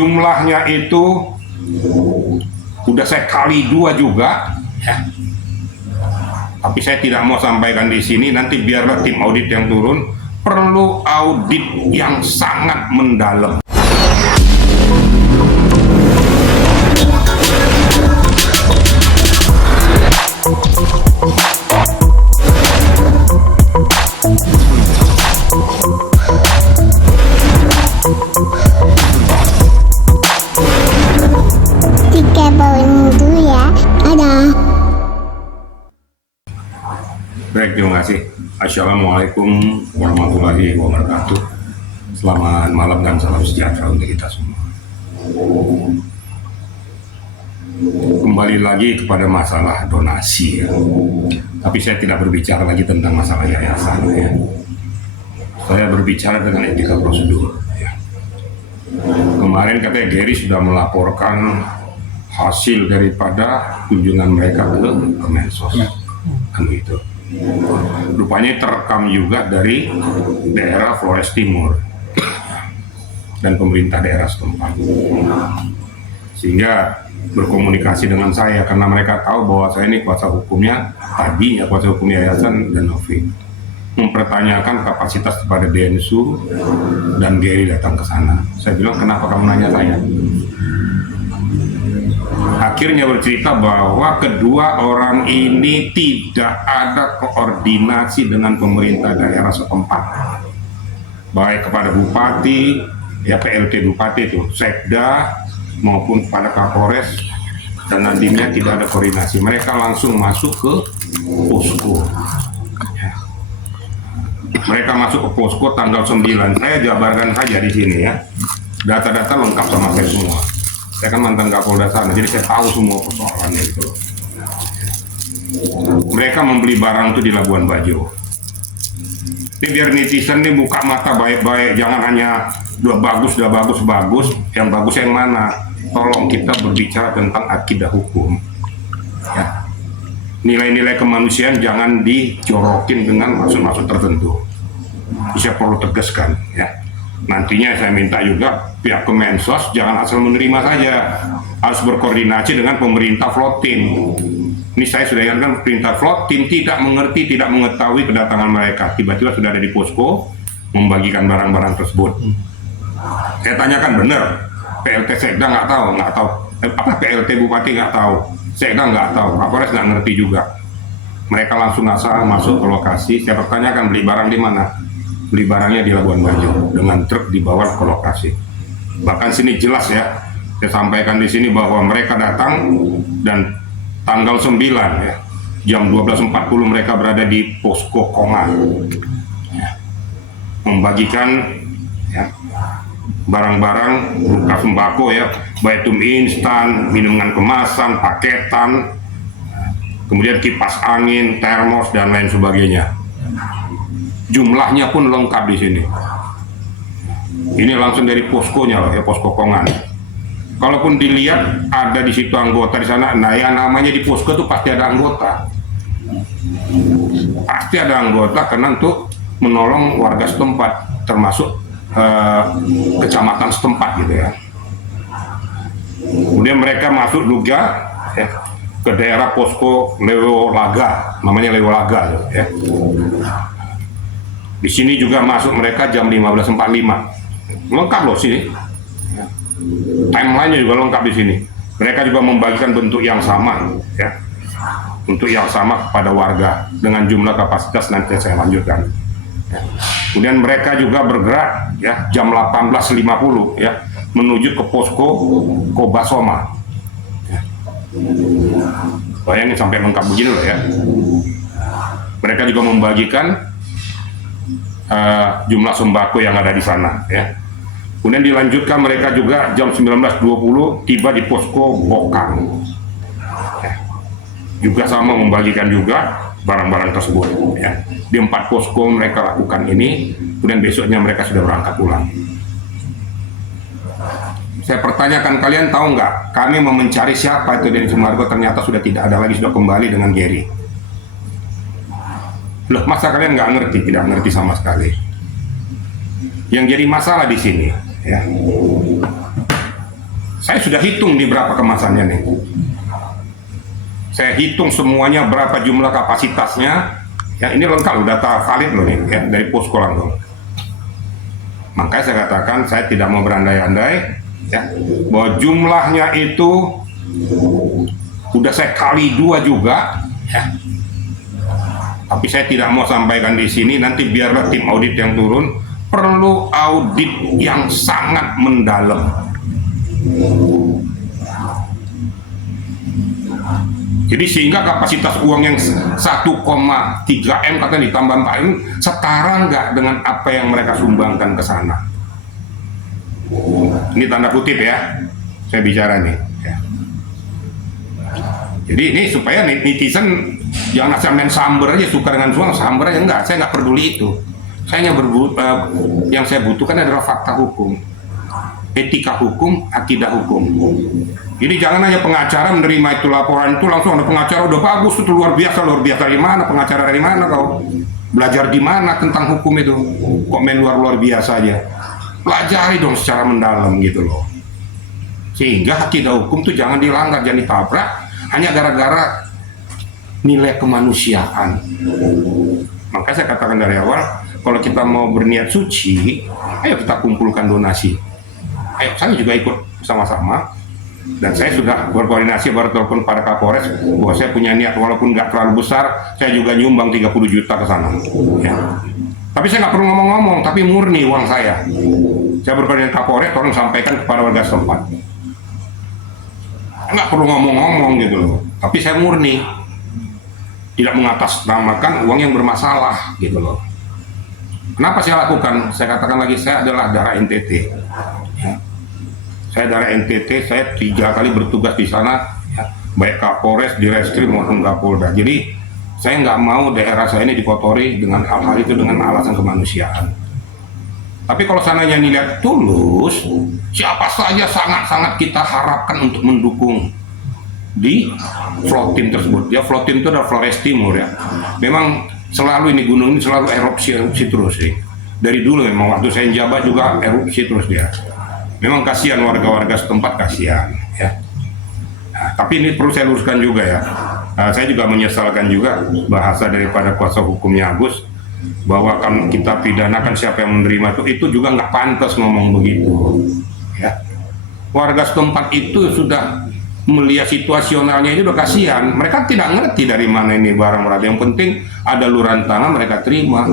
Jumlahnya itu udah saya kali 2 juga, ya. Tapi saya tidak mau sampaikan di sini, nanti biarlah tim audit yang turun. Perlu audit yang sangat mendalam. Baik, terima kasih. Assalamualaikum warahmatullahi wabarakatuh. Selamat malam dan salam sejahtera untuk kita semua. Kembali lagi kepada masalah donasi, ya. Tapi saya tidak berbicara lagi tentang masalah yayasan, ya. Saya berbicara dengan etika prosedur, ya. Kemarin katanya Gary sudah melaporkan hasil daripada kunjungan mereka ke Kemensos, kan gitu. Rupanya terekam juga dari daerah Flores Timur dan pemerintah daerah setempat, sehingga berkomunikasi dengan saya karena mereka tahu bahwa saya ini kuasa hukumnya, tadinya kuasa hukum yayasan dan Novi, mempertanyakan kapasitas kepada Densu dan Gary datang ke sana. Saya bilang, kenapa kamu nanya saya? Akhirnya bercerita bahwa kedua orang ini tidak ada koordinasi dengan pemerintah daerah setempat, baik kepada bupati, ya PLT bupati itu, sekda, maupun kepada Kapolres dan Nadimnya tidak ada koordinasi. Mereka langsung masuk ke posko. Mereka masuk ke posko tanggal 9. Saya jabarkan saja di sini, ya. Data-data lengkap sama saya semua. Saya kan mantan Kapolda sana, jadi saya tahu semua persoalannya itu. Mereka membeli barang itu di Labuan Bajo. Ini biar netizen nih buka mata baik-baik, jangan hanya udah bagus, yang bagus yang mana? Tolong kita berbicara tentang akidah hukum. Ya. Nilai-nilai kemanusiaan jangan dijorokin dengan maksud-maksud tertentu. Saya perlu tegaskan, ya. Nantinya saya minta juga pihak Kemensos jangan asal menerima saja, harus berkoordinasi dengan pemerintah Flotin. Ini saya sudah ingatkan, pemerintah Flotin tidak mengerti, tidak mengetahui kedatangan mereka. Tiba-tiba sudah ada di posko membagikan barang-barang tersebut. Saya tanyakan, benar PLT Sekda nggak tahu, apa PLT Bupati nggak tahu, Sekda nggak tahu, Kapolres nggak ngerti juga. Mereka langsung asal masuk ke lokasi. Saya pertanyakan, beli barang di mana? Beli barangnya di Labuan Bajo dengan truk dibawa ke lokasi. Bahkan sini jelas, ya, saya sampaikan di sini bahwa mereka datang dan tanggal 9, ya, jam 12.40 mereka berada di posko Kongan, ya, membagikan, ya, barang-barang berupa sembako, ya, baik itu mie instan, minuman kemasan, paketan, kemudian kipas angin, termos dan lain sebagainya. Jumlahnya pun lengkap di sini. Ini langsung dari poskonya, ya, posko Kongan. Kalaupun dilihat ada di situ anggota di sana, nah ya namanya di posko itu pasti ada anggota. Pasti ada anggota karena untuk menolong warga setempat, termasuk kecamatan setempat, gitu, ya. Kemudian mereka masuk juga, ya, ke daerah posko Lewolaga, namanya Lewolaga, ya. Di sini juga masuk mereka jam 15.45. Lengkap loh sini. Timeline-nya juga lengkap di sini. Mereka juga membagikan bentuk yang sama, ya. Untuk yang sama kepada warga dengan jumlah kapasitas nanti saya lanjutkan. Ya. Kemudian mereka juga bergerak, ya, jam 18.50, ya, menuju ke posko Kobasoma. Ya. Bayangin sampai lengkap begini loh, ya. Mereka juga membagikan jumlah sembako yang ada di sana, ya. Kemudian dilanjutkan mereka juga jam 19.20 tiba di posko Bokang, ya. Juga sama membagikan juga barang-barang tersebut, ya. Di 4 posko mereka lakukan ini, kemudian besoknya mereka sudah berangkat pulang. Saya pertanyakan, kalian tahu nggak? Kami mau mencari siapa itu Denny Sumargo, ternyata sudah tidak ada lagi, sudah kembali dengan Gary. Loh, masa kalian nggak ngerti? Tidak ngerti sama sekali. Yang jadi masalah di sini, ya, Saya sudah hitung di berapa kemasannya nih. Saya hitung semuanya berapa jumlah kapasitasnya. Ya ini lengkap, data valid loh nih ya, dari posko langsung. Makanya saya katakan saya tidak mau berandai-andai ya, bahwa jumlahnya itu udah saya kali 2 juga ya. Tapi saya tidak mau sampaikan di sini, nanti biarlah tim audit yang turun. Perlu audit yang sangat mendalam. Jadi sehingga kapasitas uang yang 1,3 M katanya ditambah 4 M setara nggak dengan apa yang mereka sumbangkan ke sana. Ini tanda kutip ya, saya bicara nih. Ya. Jadi ini supaya netizen jangan asal main samber aja, suka dengan uang samber aja, enggak. Saya nggak peduli itu. Saya yang saya butuhkan adalah fakta hukum, etika hukum, akidah hukum. Jadi jangan hanya pengacara menerima itu laporan itu langsung ada pengacara udah bagus itu luar biasa dari mana, pengacara dari mana kau belajar di mana tentang hukum itu, kok main luar biasa aja. Pelajari dong secara mendalam gitu loh, sehingga akidah hukum tuh jangan dilanggar, jangan ditabrak hanya gara-gara nilai kemanusiaan. Makanya saya katakan dari awal, kalau kita mau berniat suci, ayo kita kumpulkan donasi. Ayo, saya juga ikut sama-sama. Dan saya sudah berkoordinasi baru telepon pada Kapolres bahwa saya punya niat walaupun nggak terlalu besar, saya juga nyumbang 30 juta ke sana. Ya. Tapi saya nggak perlu ngomong-ngomong, tapi murni uang saya. Saya berkoordinasi Kapolres, tolong sampaikan kepada warga setempat. Nggak perlu ngomong-ngomong gitu loh. Tapi saya murni, tidak mengatasnamakan uang yang bermasalah gitu loh. Kenapa saya lakukan? Saya katakan lagi, saya adalah darah NTT. Ya. Saya dari NTT, saya 3 kali bertugas di sana, ya, baik Kapolres, Direskrim maupun Kapolda. Jadi saya nggak mau daerah saya ini dikotori dengan hal-hal itu dengan alasan kemanusiaan. Tapi kalau sananya niat tulus, siapa saja sangat-sangat kita harapkan untuk mendukung di Flotim tersebut. Ya Flotim itu adalah Flores Timur ya. Memang selalu ini gunung ini selalu erupsi terus sih. Dari dulu memang waktu saya jabat juga erupsi terus dia. Memang kasihan warga-warga setempat, kasihan ya. Nah, tapi ini perlu saya luruskan juga ya. Saya juga menyesalkan juga bahasa daripada kuasa hukumnya Agus bahwa kan kita pidanakan siapa yang menerima itu juga nggak pantas ngomong begitu ya. Warga setempat itu sudah melihat situasionalnya itu udah kasihan. Mereka tidak ngerti dari mana ini barang-barang. Yang penting ada luaran tanah mereka terima,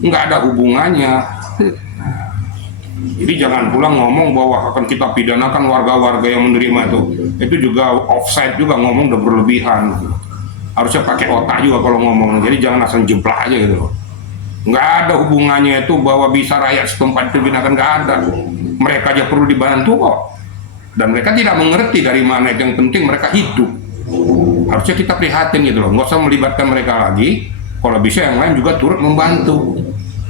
nggak ada hubungannya. Jadi jangan pulang ngomong bahwa akan kita pidanakan warga-warga yang menerima itu juga offside juga ngomong udah berlebihan. Harusnya pakai otak juga kalau ngomong. Jadi jangan asal jemplak aja gitu. Nggak ada hubungannya itu bahwa bisa rakyat setempat itu binakan, nggak ada. Mereka aja perlu dibantu kok. Dan mereka tidak mengerti dari mana, yang penting mereka hidup. Harusnya kita prihatin gitu loh. Nggak usah melibatkan mereka lagi. Kalau bisa yang lain juga turut membantu.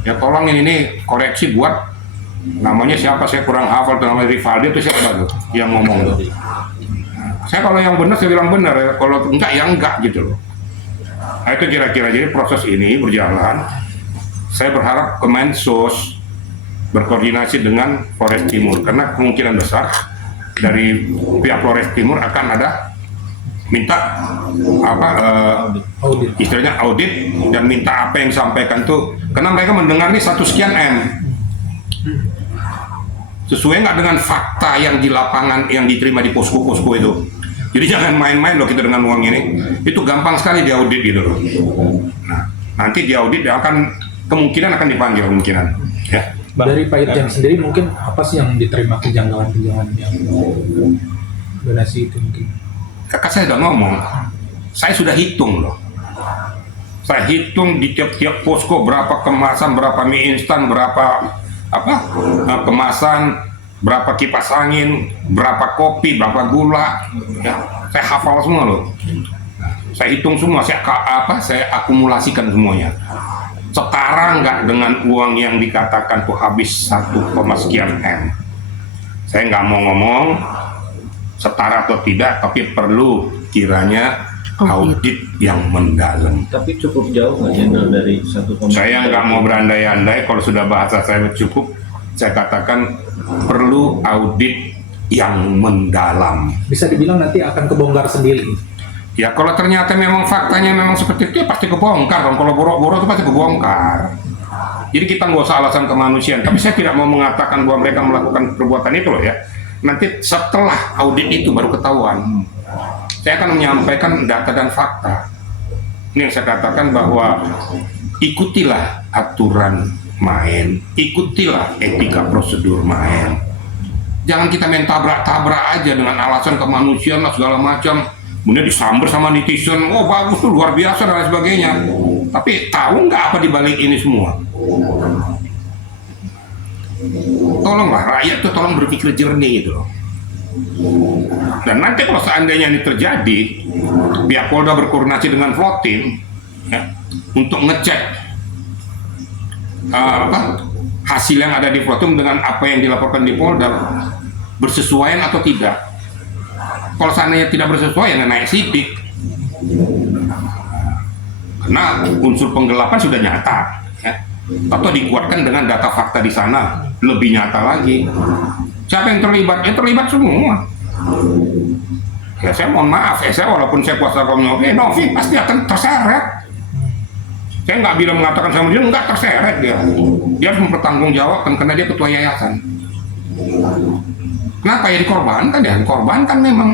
Ya tolong ini koreksi buat namanya siapa, saya kurang hafal tuh, namanya Rivaldi itu siapa tuh yang ngomong tuh. Saya kalau yang benar saya bilang benar ya, kalau enggak ya enggak gitu loh. Nah, itu kira-kira jadi proses ini berjalan. Saya berharap Kemensos berkoordinasi dengan Flores Timur karena kemungkinan besar dari pihak Flores Timur akan ada minta istilahnya audit dan minta apa yang disampaikan tuh, karena mereka mendengar nih 1 sekian M. Sesuai nggak dengan fakta yang di lapangan yang diterima di posko-posko itu. Jadi jangan main-main loh kita dengan uang ini. Itu gampang sekali diaudit gitu loh. Nah, nanti diaudit dia akan kemungkinan akan dipanggil kemungkinan. Ya. Dari Pak Irjen sendiri mungkin apa sih yang diterima kejanggalan-kejanggalan yang donasi itu mungkin? Kakak saya udah ngomong, saya sudah hitung loh. Saya hitung di tiap-tiap posko berapa kemasan, berapa mie instan, berapa kemasan, berapa kipas angin, berapa kopi, berapa gula, ya, saya hafal semua loh. Saya hitung semua, saya akumulasikan semuanya. Setara nggak dengan uang yang dikatakan tuh habis 1, sekian M. Saya nggak mau ngomong setara atau tidak, tapi perlu kiranya audit yang mendalam. Tapi cukup jauh nggak Jenderal dari 1,3? Saya nggak mau berandai-andai, kalau sudah bahasa saya cukup, saya katakan perlu audit yang mendalam. Bisa dibilang nanti akan kebongkar sendiri. Ya kalau ternyata memang faktanya memang seperti itu ya pasti kebongkar dong. Kalau borok-borok itu pasti kebongkar. Jadi kita nggak usah alasan kemanusiaan. Tapi saya tidak mau mengatakan bahwa mereka melakukan perbuatan itu loh ya. Nanti setelah audit itu baru ketahuan. Saya akan menyampaikan data dan fakta. Ini yang saya katakan bahwa ikutilah aturan main, ikutilah etika prosedur main. Jangan kita main tabrak-tabrak aja dengan alasan kemanusiaan lah segala macam. Kemudian disamber sama netizen, oh bagus tuh luar biasa dan lain sebagainya. Tapi tahu nggak apa dibalik ini semua? Tolonglah rakyat tuh tolong berpikir jernih gitu loh. Dan nanti kalau seandainya ini terjadi, pihak Polda berkoordinasi dengan Flotim ya, untuk ngecek hasil yang ada di Flotim dengan apa yang dilaporkan di Polda bersesuaian atau tidak. Kalau seandainya tidak bersesuaian, naik sidik. Karena unsur penggelapan sudah nyata, ya. Atau dikuatkan dengan data fakta di sana lebih nyata lagi. Siapa yang terlibat? Ya terlibat semua. Ya saya mohon maaf, saya walaupun saya kuasa kaum Novi pasti akan terseret. Saya nggak bilang mengatakan sama dia nggak terseret dia. Dia harus mempertanggungjawabkan karena dia ketua yayasan. Kenapa ya dikorbankan? Ya dikorbankan memang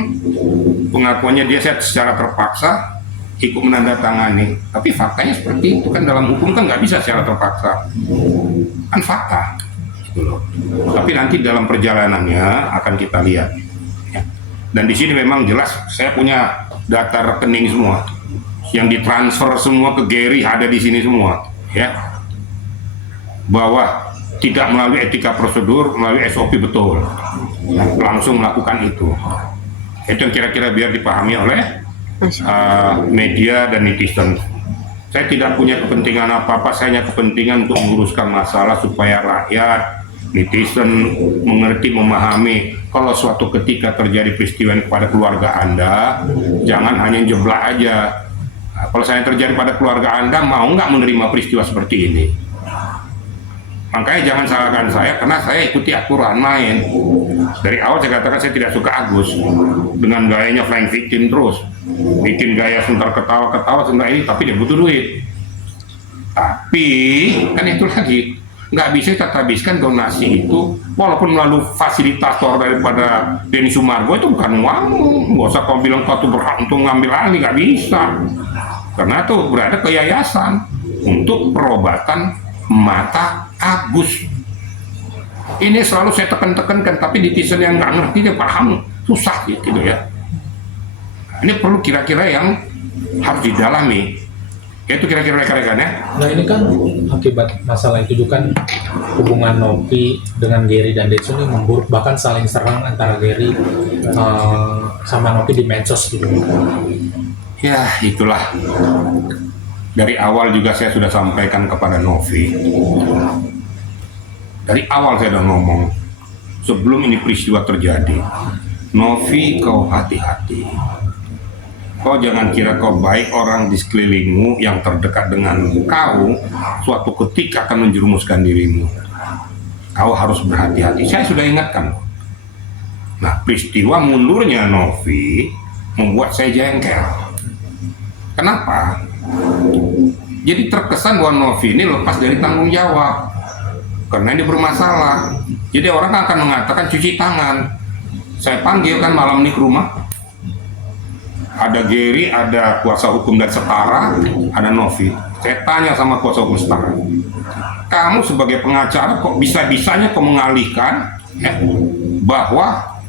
pengakuannya dia secara terpaksa ikut menandatangani. Tapi faktanya seperti itu kan dalam hukum kan nggak bisa secara terpaksa. Kan fakta. Gitu loh. Tapi nanti dalam perjalanannya akan kita lihat. Ya. Dan di sini memang jelas saya punya data rekening semua. Yang ditransfer semua ke Gary ada di sini semua. Ya. Bahwa tidak melalui etika prosedur, melalui SOP betul. Ya, langsung melakukan itu. Itu yang kira-kira biar dipahami oleh media dan netizen. Saya tidak punya kepentingan apa-apa, saya hanya kepentingan untuk menguruskan masalah supaya rakyat, netizen mengerti, memahami kalau suatu ketika terjadi peristiwa kepada keluarga Anda, jangan hanya jeblak aja. Nah, kalau saya terjadi pada keluarga Anda, mau nggak menerima peristiwa seperti ini? Makanya jangan salahkan saya karena saya ikuti aturan main. Dari awal saya katakan saya tidak suka Agus dengan gayanya flying victim terus, bikin gaya sebentar ketawa-ketawa sebentar ini, tapi dia butuh duit. Tapi kan itu lagi nggak bisa kita habiskan donasi itu walaupun melalui fasilitator daripada Denny Sumargo itu bukan uang. Nggak usah kau bilang kau tuh berhak untuk ngambil alih, nggak bisa karena itu berada ke yayasan untuk perobatan mata Agus. Ini selalu saya tekan-tekankan, tapi netizen yang nggak ngerti dia paham susah gitu ya. Ini perlu kira-kira yang harus didalami. Itu kira-kira rekan-rekan ya. Nah ini kan akibat masalah itu juga kan hubungan Novi dengan Gary dan Detsun ini memburuk, bahkan saling serang antara Gary sama Novi di medsos gitu. Ya itulah. Dari awal juga saya sudah sampaikan kepada Novi. Dari awal saya sudah ngomong, sebelum ini peristiwa terjadi, Novi kau hati-hati. Kau jangan kira kau baik, orang di sekelilingmu yang terdekat dengan kau, suatu ketika akan menjerumuskan dirimu. Kau harus berhati-hati. Saya sudah ingatkan. Nah, peristiwa mundurnya Novi membuat saya jengkel. Kenapa? Jadi terkesan bahwa Novi ini lepas dari tanggung jawab. Karena ini bermasalah. Jadi orang akan mengatakan cuci tangan. Saya panggil kan malam ini ke rumah. Ada Gary, ada kuasa hukum dan setara, ada Novi. Saya tanya sama kuasa hukum setara. Kamu sebagai pengacara kok bisa-bisanya kok mengalihkan bahwa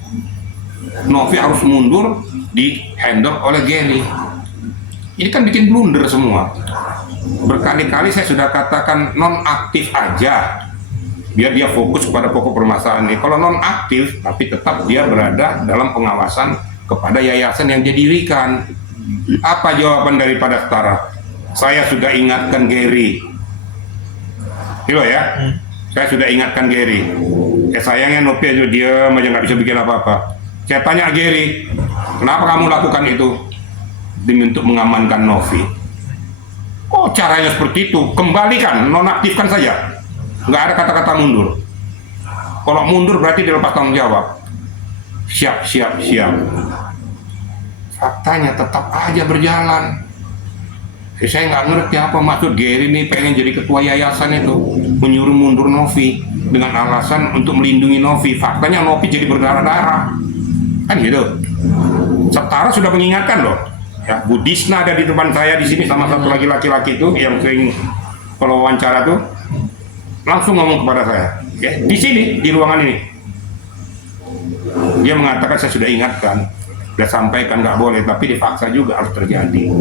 Novi harus mundur di handle oleh Gary. Ini kan bikin blunder semua. Berkali-kali saya sudah katakan nonaktif aja. Biar dia fokus pada pokok permasalahan ini. Kalau non aktif, tapi tetap dia berada dalam pengawasan kepada yayasan yang didirikan. Apa jawaban daripada setara? Saya sudah ingatkan Gary. Gitu ya? Saya sudah ingatkan Gary. Sayangnya Novi aja diam aja nggak bisa bikin apa-apa. Saya tanya Gary, kenapa kamu lakukan itu? Demi untuk mengamankan Novi. Oh caranya seperti itu? Kembalikan, nonaktifkan saja. Nggak ada kata-kata mundur. Kalau mundur berarti dilepas tanggung jawab. siap. Faktanya tetap aja berjalan. Saya nggak ngerti apa maksud Gary nih pengen jadi ketua yayasan itu, menyuruh mundur Novi dengan alasan untuk melindungi Novi. Faktanya Novi jadi berdarah-darah, kan gitu. Setara sudah mengingatkan loh. Ya, Bu Disna ada di depan saya di sini sama satu lagi laki-laki itu yang sering kalau wawancara tuh langsung ngomong kepada saya, ya, di sini di ruangan ini. Dia mengatakan saya sudah ingatkan, sudah sampaikan nggak boleh, tapi dipaksa juga harus terjadi.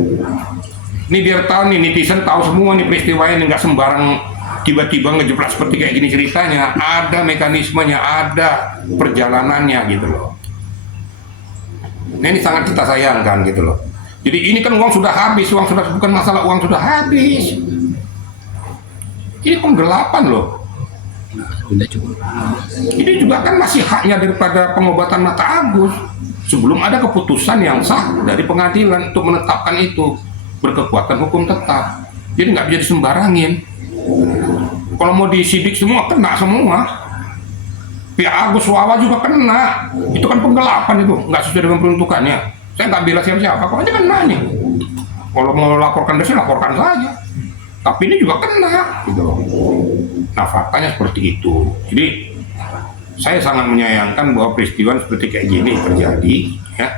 Ini biar tahu nih netizen tahu semua nih peristiwa ini, nggak sembarang tiba-tiba ngejebak seperti kayak gini ceritanya. Ada mekanismenya, ada perjalanannya gitu loh. Nah, ini sangat kita sayangkan gitu loh. Jadi ini kan uang sudah habis, uang sudah bukan masalah uang sudah habis. Ini penggelapan loh. Ini juga kan masih haknya daripada pengobatan mata Agus. Sebelum ada keputusan yang sah dari pengadilan untuk menetapkan itu berkekuatan hukum tetap. Jadi nggak bisa disembarangin. Kalau mau disidik semua kena semua. Pihak Agus Wawa juga kena. Itu kan penggelapan itu, nggak sesuai dengan peruntukannya. Saya nggak bela siapa-siapa, kok aja kena nih. Kalau mau laporkan dosen, laporkan saja. Tapi ini juga kena, gitu loh. Nah, faktanya seperti itu. Jadi, saya sangat menyayangkan bahwa peristiwa seperti kayak gini terjadi, ya,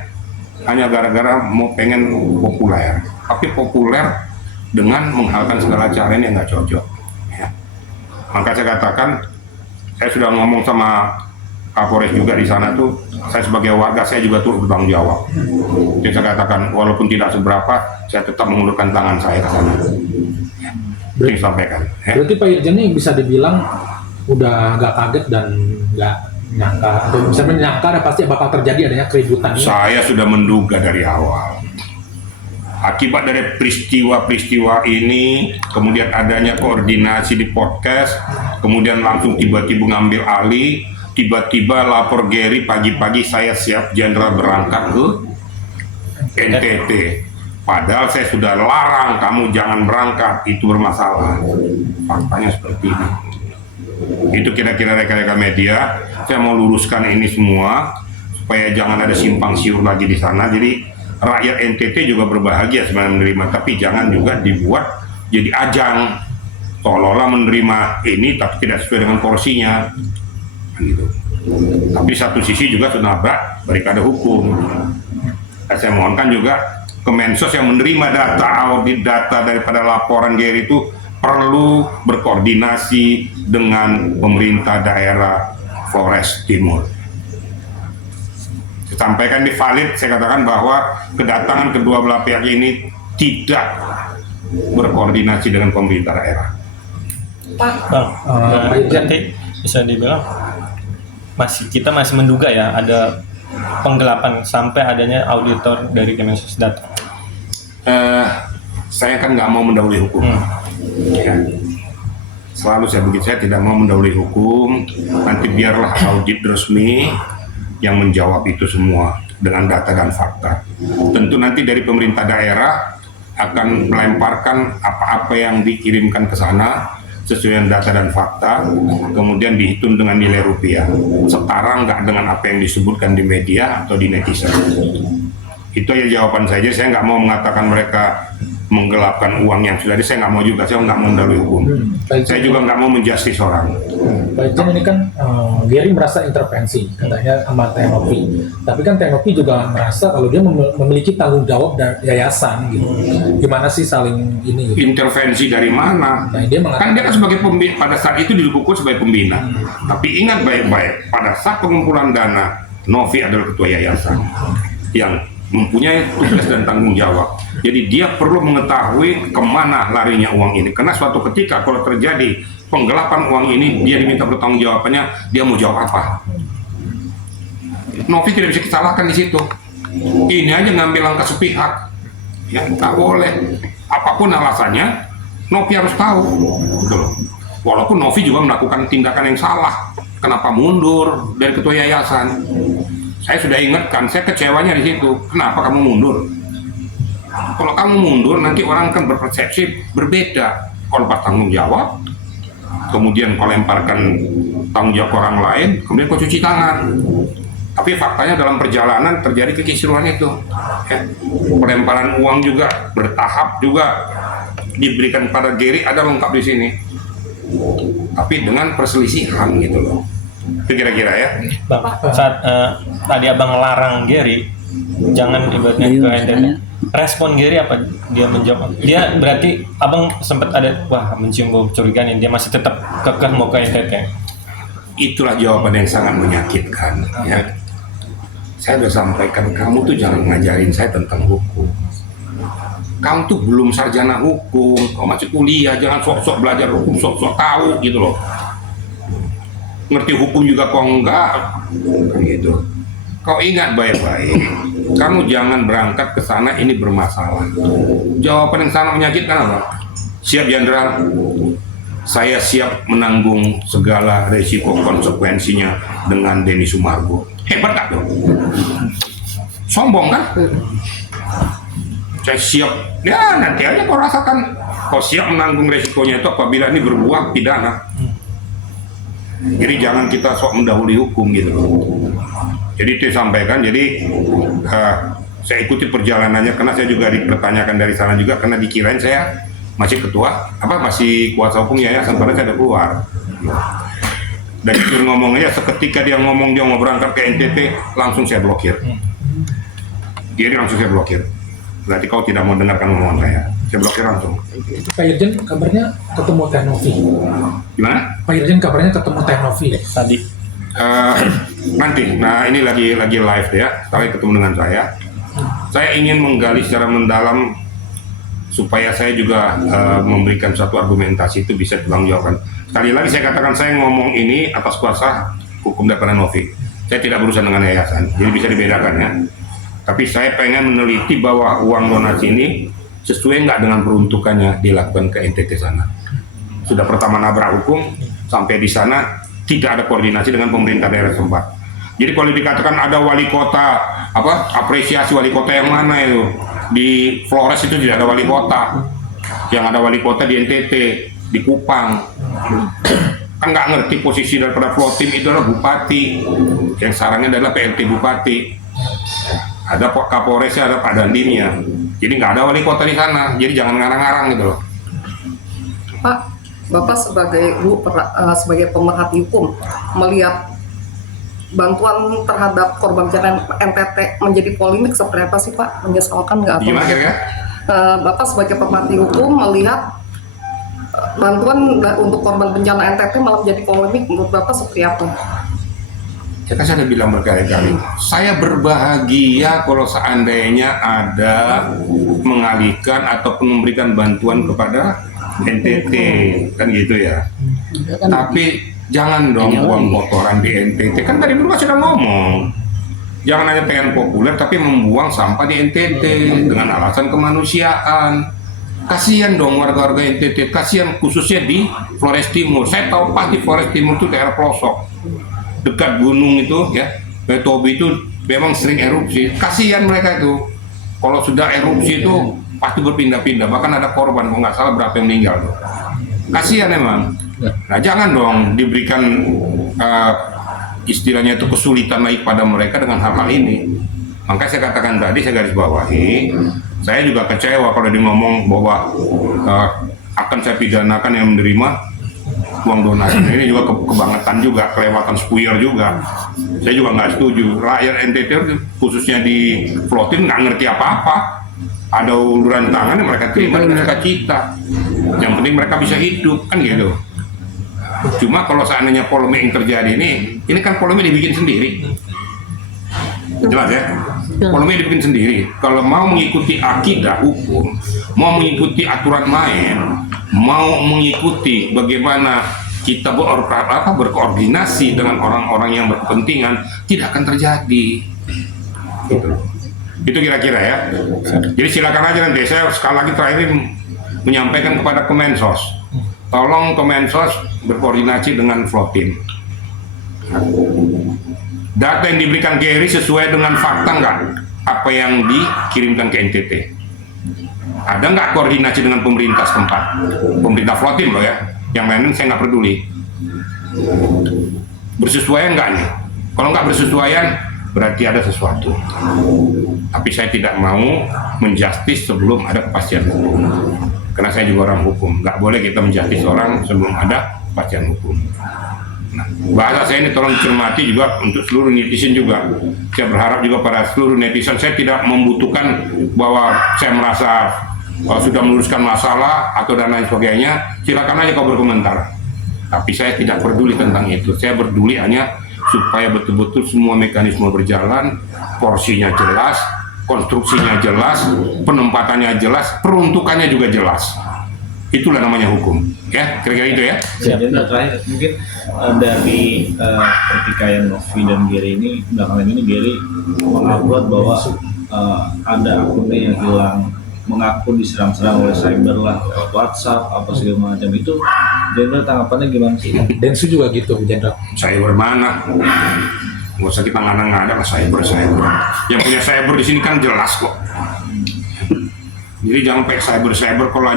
hanya gara-gara mau pengen populer. Tapi populer dengan menghalalkan segala cara ini nggak cocok. Ya. Maka saya katakan, saya sudah ngomong sama Kapolres juga di sana tuh, saya sebagai warga saya juga turut bertanggung jawab. Jadi saya katakan walaupun tidak seberapa, saya tetap mengulurkan tangan saya ke sana. Ini sampaikan. Ya. Berarti Pak Irjen ini bisa dibilang udah nggak kaget dan nggak nyangka, atau bisa menyangka ada pasti bakal terjadi adanya keributan. Saya sudah menduga dari awal. Akibat dari peristiwa-peristiwa ini, kemudian adanya koordinasi di podcast, kemudian langsung tiba-tiba ngambil alih. Tiba-tiba lapor Gary pagi-pagi saya siap jenderal berangkat ke NTT. Padahal saya sudah larang kamu jangan berangkat, itu bermasalah. Faktanya seperti ini. Itu kira-kira rekan-rekan media. Saya mau luruskan ini semua supaya jangan ada simpang siur lagi di sana. Jadi rakyat NTT juga berbahagia sebenarnya menerima, tapi jangan juga dibuat jadi ajang seolah-olah menerima ini tapi tidak sesuai dengan porsinya. Gitu. Tapi satu sisi juga sudah nabrak barikade hukum. Saya mohonkan juga Kemensos yang menerima data audit data daripada laporan Gary itu perlu berkoordinasi dengan pemerintah daerah Flores Timur. Saya sampaikan di valid, saya katakan bahwa kedatangan kedua belah pihak ini tidak berkoordinasi dengan pemerintah daerah. Pak Irjen, bisa dibilang kita masih menduga ya ada penggelapan sampai adanya auditor dari Kemensos datang. Saya kan nggak mau mendahului hukum. Ya. Selalu saya begitu, saya tidak mau mendahului hukum. Nanti biarlah audit resmi yang menjawab itu semua dengan data dan fakta. Tentu nanti dari pemerintah daerah akan melemparkan apa-apa yang dikirimkan ke sana sesuai dengan data dan fakta, kemudian dihitung dengan nilai rupiah. Setara nggak dengan apa yang disebutkan di media atau di netizen. Itu aja jawaban saja. Saya nggak mau mengatakan mereka menggelapkan uang yang sudah ada. Saya nggak mau juga. Saya nggak mau mendahului hukum. Saya juga nggak mau menjustis orang. Pak Irjen, ini kan Gary merasa intervensi katanya sama Tenopi, tapi kan Tenopi juga merasa kalau dia memiliki tanggung jawab dari yayasan gitu. Gimana sih saling ini gitu? Intervensi dari mana? Nah, dia Kan dia kan sebagai pembina, pada saat itu didukung sebagai pembina. Tapi ingat baik-baik, pada saat pengumpulan dana, Novi adalah ketua yayasan yang mempunyai tugas dan tanggung jawab. Jadi dia perlu mengetahui kemana larinya uang ini. Karena suatu ketika kalau terjadi penggelapan uang ini, dia diminta bertanggung jawabannya, dia mau jawab apa? Novi tidak bisa disalahkan di situ. Ini aja ngambil langkah sepihak, ya nggak boleh. Apapun alasannya, Novi harus tahu. Gitu loh. Walaupun Novi juga melakukan tindakan yang salah, kenapa mundur dari ketua yayasan? Saya sudah ingatkan, saya kecewanya di situ. Kenapa kamu mundur? Kalau kamu mundur, nanti orang akan berpersepsi berbeda. Kalau pas tanggung jawab, kemudian kau lemparkan tanggung jawab orang lain, kemudian kau cuci tangan. Tapi faktanya dalam perjalanan terjadi kekisruhan itu. Ya. Pelemparan uang juga bertahap juga diberikan pada Gary, ada lengkap di sini. Tapi dengan perselisihan gitu loh. Itu kira-kira ya. Bang, saat tadi abang larang Gary jangan ibaratnya ke NTT, respon Gary apa? Dia menjawab, dia berarti abang sempat ada wah mencium bau curigaan, dia masih tetap kekeh mau ke NTT. Itulah jawaban yang sangat menyakitkan. Ya. Saya udah sampaikan, kamu tuh jangan ngajarin saya tentang hukum. Kamu tuh belum sarjana hukum, kamu masih kuliah, jangan sok-sok belajar hukum, sok-sok tahu gitu loh. Ngerti hukum juga kok enggak, kan gitu. Kau ingat baik-baik, kamu jangan berangkat ke sana, ini bermasalah. Jawaban yang sangat menyakitkan apa? Siap Jenderal, saya siap menanggung segala resiko konsekuensinya dengan Denny Sumargo. Hebat gak tuh? Sombong kan? Saya siap, ya nanti aja kau rasakan. Kau siap menanggung resikonya itu apabila ini berbuah pidana. Jadi jangan kita sok mendahului hukum gitu. Jadi itu sampaikan. Jadi saya ikuti perjalanannya karena saya juga dipertanyakan dari sana juga karena dikirain saya masih ketua, masih kuasa hukum yayasan, karena saya udah keluar. Dan itu ngomongnya seketika dia ngomong dia mau berangkat ke NTT, langsung saya blokir. Jadi langsung saya blokir. Berarti kau tidak mau dengarkan omongan saya blokir langsung. Pak Irjen kabarnya ketemu Teh Novi. Gimana? Pak Irjen kabarnya ketemu Teh Novi Tadi nanti, nah ini lagi live ya, sekali ketemu dengan saya. Saya ingin menggali secara mendalam supaya saya juga memberikan suatu argumentasi itu bisa ditanggungjawabkan. Sekali lagi saya katakan, saya ngomong ini atas kuasa hukum daripada Novi. Saya tidak berurusan dengan yayasan, jadi bisa dibedakan ya. Tapi saya pengen meneliti bahwa uang donasi ini sesuai nggak dengan peruntukannya dilakukan ke NTT sana. Sudah pertama nabrak hukum, sampai di sana tidak ada koordinasi dengan pemerintah daerah setempat. Jadi kalau dikatakan ada wali kota, apresiasi wali kota yang mana itu? Di Flores itu tidak ada wali kota. Yang ada wali kota di NTT, di Kupang. Kan nggak ngerti posisi daripada Flotim itu adalah bupati. Yang sarannya adalah PLT bupati. Ada Kapolresnya, ada Pak Dandimnya. Jadi nggak ada wali kota di sana. Jadi jangan ngarang-ngarang gitu loh. Pak, Bapak sebagai pemerhati hukum melihat bantuan terhadap korban bencana NTT menjadi polemik seperti apa sih Pak? Menyesalkan nggak? Gimana kira-kira? Bapak sebagai pemerhati hukum melihat bantuan untuk korban bencana NTT malah menjadi polemik, menurut Bapak seperti apa? Ya kan saya udah bilang berkali-kali, saya berbahagia kalau seandainya ada mengalihkan ataupun memberikan bantuan kepada NTT, kan gitu ya. Tapi jangan dong buang kotoran di NTT, kan tadi dulu sudah ngomong. Jangan hanya pengen populer tapi membuang sampah di NTT dengan alasan kemanusiaan. Kasihan dong warga-warga NTT, kasihan khususnya di Flores Timur. Saya tahu pasti Flores Timur itu daerah pelosok, dekat gunung itu ya, Tobi itu memang sering erupsi. Kasihan mereka itu. Kalau sudah erupsi itu pasti berpindah-pindah, bahkan ada korban, kalau nggak salah berapa yang meninggal tuh. Kasihan emang. Nah jangan dong diberikan istilahnya itu kesulitan lagi pada mereka dengan hal-hal ini. Makanya saya katakan tadi, saya garis bawahi, saya juga kecewa kalau dia ngomong bahwa akan saya pidanakan yang menerima uang donasi. Ini juga kebangetan juga, kelewatan spuyer juga. Saya juga nggak setuju. Rakyat NTT khususnya di Flotin nggak ngerti apa-apa. Ada uluran tangan yang mereka terima dengan sukacita. Yang penting mereka bisa hidup, kan gitu. Cuma kalau seandainya polemik yang terjadi ini kan polemik dibikin sendiri. Jelas ya? Polemik dibikin sendiri. Kalau mau mengikuti akidah hukum, mau mengikuti aturan main, mau mengikuti bagaimana kita berkoordinasi dengan orang-orang yang berkepentingan, tidak akan terjadi. Gitu. Itu kira-kira ya. Jadi silakan aja nanti. Saya sekali lagi terakhir menyampaikan kepada Kemensos, tolong Kemensos berkoordinasi dengan Flotin. Data yang diberikan Gary sesuai dengan fakta nggak? Apa yang dikirimkan ke NTT? Ada nggak koordinasi dengan pemerintah setempat? Pemerintah Flotin loh ya. Yang lain saya nggak peduli. Bersesuaian nggak nih? Kalau nggak bersesuaian, berarti ada sesuatu. Tapi saya tidak mau menjustis sebelum ada kepastian hukum. Karena saya juga orang hukum, nggak boleh kita menjustis orang sebelum ada kepastian hukum. Nah, bahasa saya ini tolong cermati juga untuk seluruh netizen juga. Saya berharap juga pada seluruh netizen, saya tidak membutuhkan bahwa saya merasa sudah meluruskan masalah atau dan lain sebagainya. Silakan aja kau berkomentar. Tapi saya tidak peduli tentang itu. Saya peduli hanya supaya betul-betul semua mekanisme berjalan, porsinya jelas, konstruksinya jelas, penempatannya jelas, peruntukannya juga jelas. Itulah namanya hukum. Ya, kira-kira itu ya. Jenderal terakhir mungkin dari pertikaian Novi dan Gary ini, belakangan ini Gary mengupload bahwa ada akunnya yang hilang, mengaku diserang-serang oleh cyber lah, lewat WhatsApp apa segala macam. Itu Jenderal tanggapannya gimana sih? Densu juga gitu, Jenderal. Cyber mana? Nggak usah kita ngadang-ngadang cyber. Yang punya cyber di sini kan jelas kok. Jadi jangan pakai cyber kalau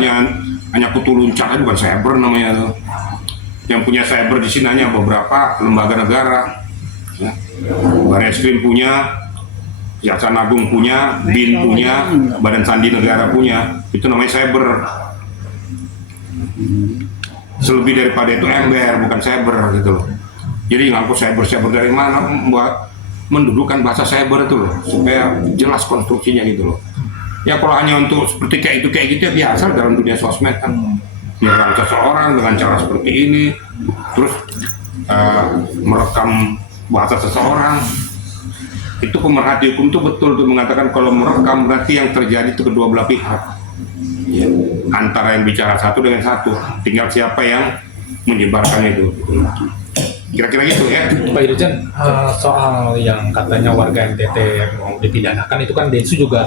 hanya kutu luncak itu bukan cyber namanya tuh. Yang punya cyber di sini hanya beberapa lembaga negara. Ya. Barreskrim punya, Kejaksaan Agung punya, BIN punya, Badan Sandi Negara punya. Itu namanya cyber. Selebih daripada itu ember, bukan cyber gitu loh. Jadi ngaku cyber dari mana, mendudukan bahasa cyber itu loh, supaya jelas konstruksinya gitu loh. Ya kalau hanya untuk seperti kayak gitu ya biasa dalam dunia sosmed kan. Menyerang seseorang dengan cara seperti ini, terus merekam bahasa seseorang. Itu pemerhati hukum itu betul tuh mengatakan kalau merekam berarti yang terjadi itu kedua belah pihak. Ya, antara yang bicara satu dengan satu, tinggal siapa yang menyebarkan itu. Kira-kira gitu ya. Pak Irjen, soal yang katanya warga NTT mau dipidanakan itu kan Densu juga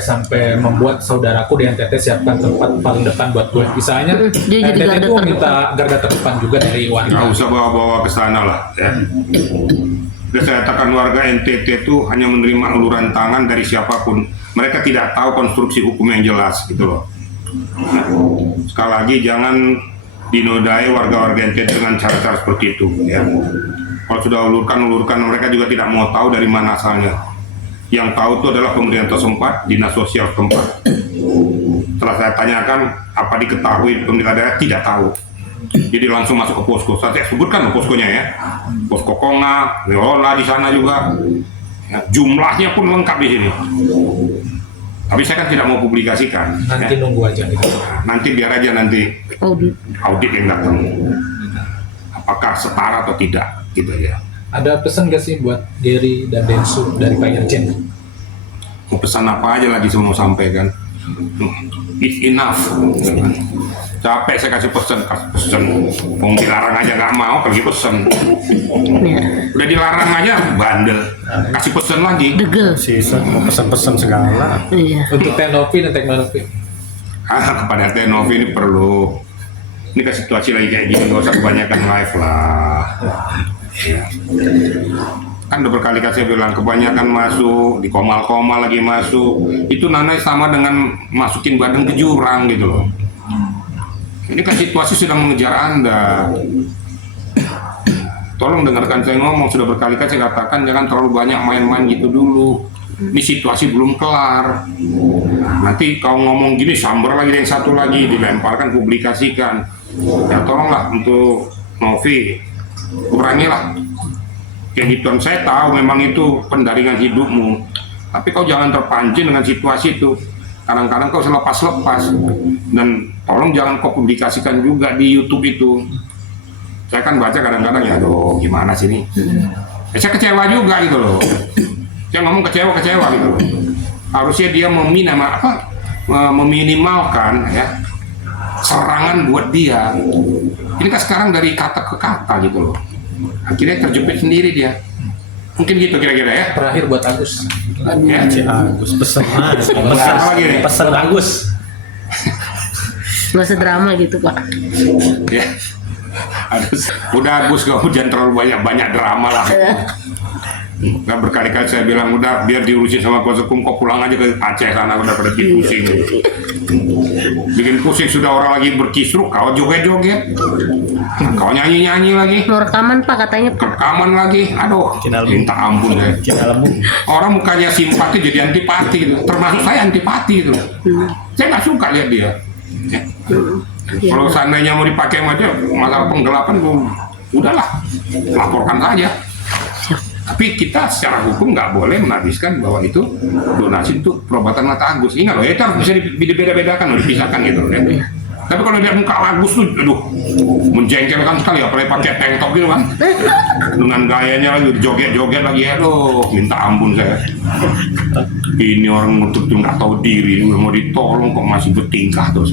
sampai membuat saudaraku di NTT siapkan tempat paling depan buat gue. Misalnya Dia jadi NTT garda itu terdepan. minta garda terdepan juga dari warga. Nggak usah bawa-bawa ke sana lah ya. Sudah saya katakan warga NTT itu hanya menerima uluran tangan dari siapapun. Mereka tidak tahu konstruksi hukum yang jelas gitu loh. Nah, sekali lagi jangan dinodai warga-warga NTT dengan cara-cara seperti itu ya. Kalau sudah ulurkan mereka juga tidak mau tahu dari mana asalnya. Yang tahu itu adalah pemerintah setempat, dinas sosial setempat. Setelah saya tanyakan apa diketahui pemerintah daerah, tidak tahu. Jadi langsung masuk ke posko. Saya sebutkan poskonya ya. Posko Konga, Leola di sana juga. Ya, jumlahnya pun lengkap di sini. Tapi saya kan tidak mau publikasikan. Nanti Ya. nunggu aja gitu. Nanti biar aja nanti Audit. yang datang. Apakah setara atau tidak, gitu ya. Ada pesan gak sih buat Gary dan Densu dari Pak Irjen? Mau pesan apa aja lagi semua sampaikan. It's enough. Capek saya kasih pesan. Mau dilarang aja nggak mau, pergi pesan. Ya. Udah dilarang aja bandel. Kasih pesan lagi. Degel. Season mau pesan-pesan segala. Iya. Untuk teknologi dan teknologi. Kepada Tenovi ini perlu. Ini kan situasi lagi kayak gini, nggak usah kebanyakan live lah. Ya. Kan udah berkali-kali saya bilang kebanyakan masuk di komal-komal lagi masuk. Itu nananya sama dengan masukin badan ke jurang gitu loh. Ini kan situasi sedang mengejar Anda. Tolong dengarkan saya ngomong, sudah berkali-kali saya katakan jangan terlalu banyak main-main gitu dulu. Ini situasi belum kelar. Nanti kau ngomong gini, sambar lagi yang satu lagi, dilemparkan, publikasikan. Ya tolonglah untuk Novi, kurangilah. Kayak gituan, saya tahu memang itu pendaringan hidupmu. Tapi kau jangan terpancing dengan situasi itu. Kadang-kadang kau selepas-lepas. Dan tolong jangan kau publikasikan juga di YouTube itu. Saya kan baca kadang-kadang ya, aduh gimana sih ini. Saya kecewa juga gitu loh. Saya ngomong kecewa gitu loh. Harusnya dia meminimalkan ya serangan buat dia. Ini kan sekarang dari kata ke kata gitu loh. Akhirnya terjepit sendiri dia. Mungkin gitu kira-kira ya. Terakhir buat Agus. Ya. Agus pesan Apa lagi nih? pesan Agus. Gak usah drama gitu Pak. Ya. Udah Agus, kamu jangan terlalu banyak drama lah. Nggak, berkali-kali saya bilang udah biar diurusin sama kuasa hukum, kok pulang aja ke Aceh sana, udah pada pusing. Bikin pusing, sudah orang lagi berkisruk, kau joget-joget, kau nyanyi-nyanyi lagi, Mau rekaman Pak katanya Pak. rekaman lagi, aduh, minta ampun ya. Orang mukanya simpati jadi antipati gitu. Termasuk saya antipati gitu. Saya nggak suka lihat dia. Ya. Kalau seandainya mau dipakai sama dia, masalah penggelapan, udahlah, laporkan saja. Tapi kita secara hukum nggak boleh menabiskan bahwa itu donasi untuk perobatan mata Agus. Ingat loh, itu harus bisa dibeda-bedakan, dipisahkan gitu. Ya. Tapi kalau dia muka Agus tuh, aduh, menjengkelkan sekali, apalagi pakai tank top gitu kan. Dengan gayanya lagi, joget-joget lagi, aduh, minta ampun saya. Ini orang nutup nggak tahu diri, udah mau ditolong kok masih bertingkah terus.